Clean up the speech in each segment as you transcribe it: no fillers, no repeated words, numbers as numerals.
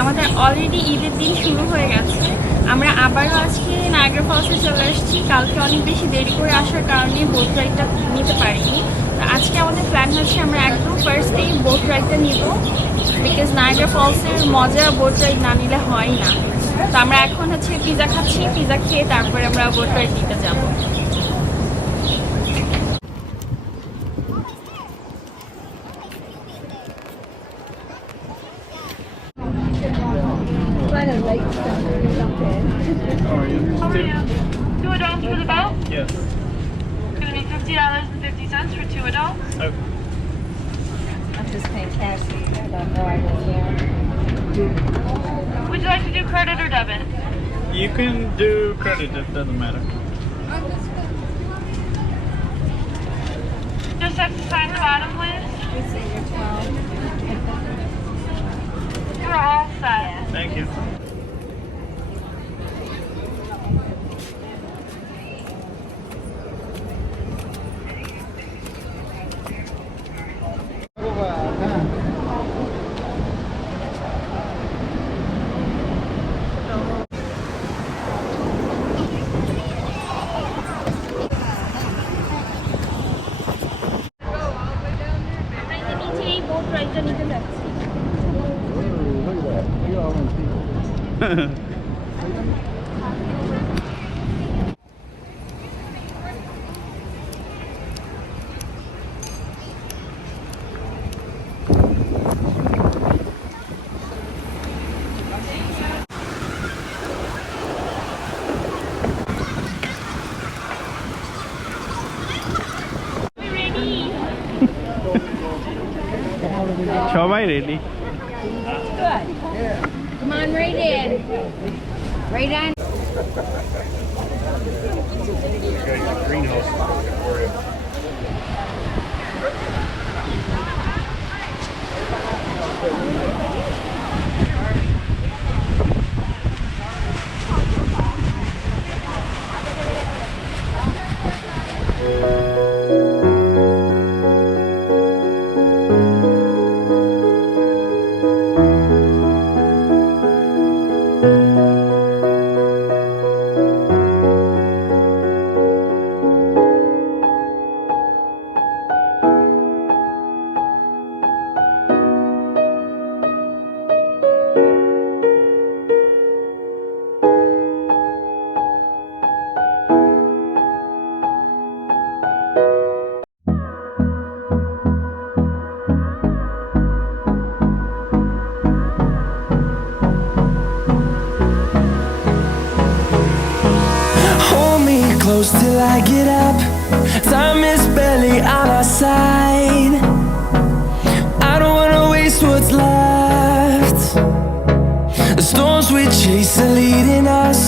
আমাদের অলরেডি ঈদের দিন শুরু হয়ে গেছে। আমরা আবারও আজকে নায়াগ্রা ফলসে চলে আসছি। কালকে অনেক বেশি দেরি করে আসার কারণে বোট রাইডটা নিতে পারিনি। তো আজকে আমাদের প্ল্যান হচ্ছে আমরা একদম ফার্স্টেই বোট রাইডটা নিব, বিকজ নায়াগ্রা ফলসের মজা বোট রাইড না নিলে হয় না। তো আমরা এখন হচ্ছে পিজা খাচ্ছি, পিজা খেয়ে তারপরে আমরা বোট রাইড নিতে যাবো। Two adults for the boat? Yes. It's going to be $50.50 for two adults. Okay. I'm just paying cash, so I don't know I was there. Would you like to do credit or debit? You can do credit, it doesn't matter. Just have to sign the bottom, please. You see your 12. You're all set. Thank you. সবাই ready. Good. Come on, right in. Right on. Greenhouse. Close till I get up. Time is barely on our side. I don't wanna waste what's left. The storms we chase are leading us,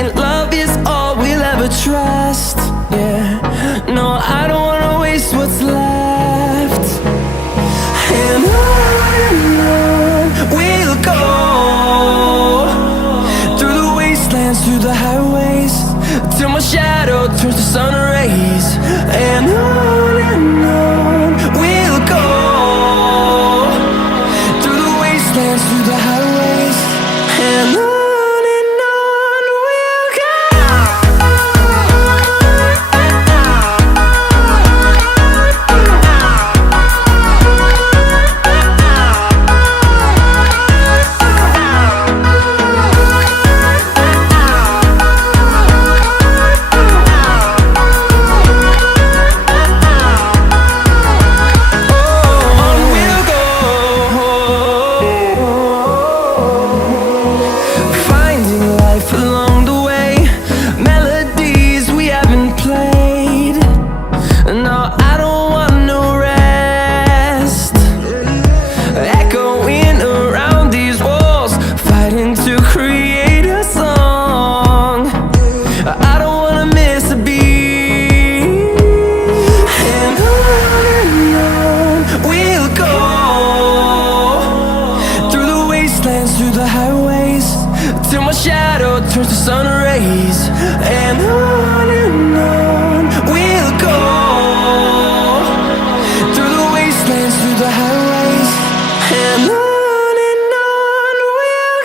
and love is all we'll ever trust. Yeah, no, I don't wanna waste what's left. And on we'll go, through the wastelands, through the highways, till my shadow turns to sun rays. And on we'll go, through the wastelands, through the highways. And on we'll go. Turns to sun rays. And on we'll go, through the wastelands, through the highways. And on we'll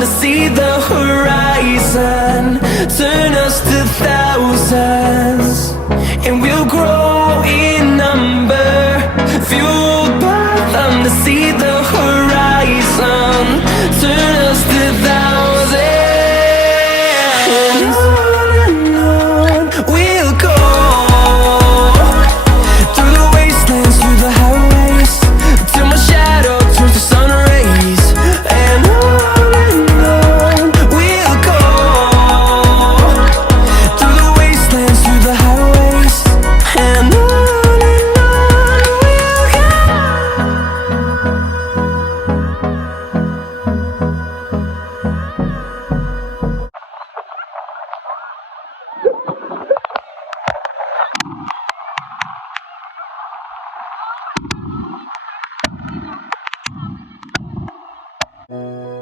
to see the horizon, turn us to thousands, and we'll grow in number, fueled by them to see the horizon, turn us to thousands, and on we'll go, through the wastelands, through the highways, till my shadow turns to sun rays, and on we'll go, through the wastelands, through the highways, and on we'll go.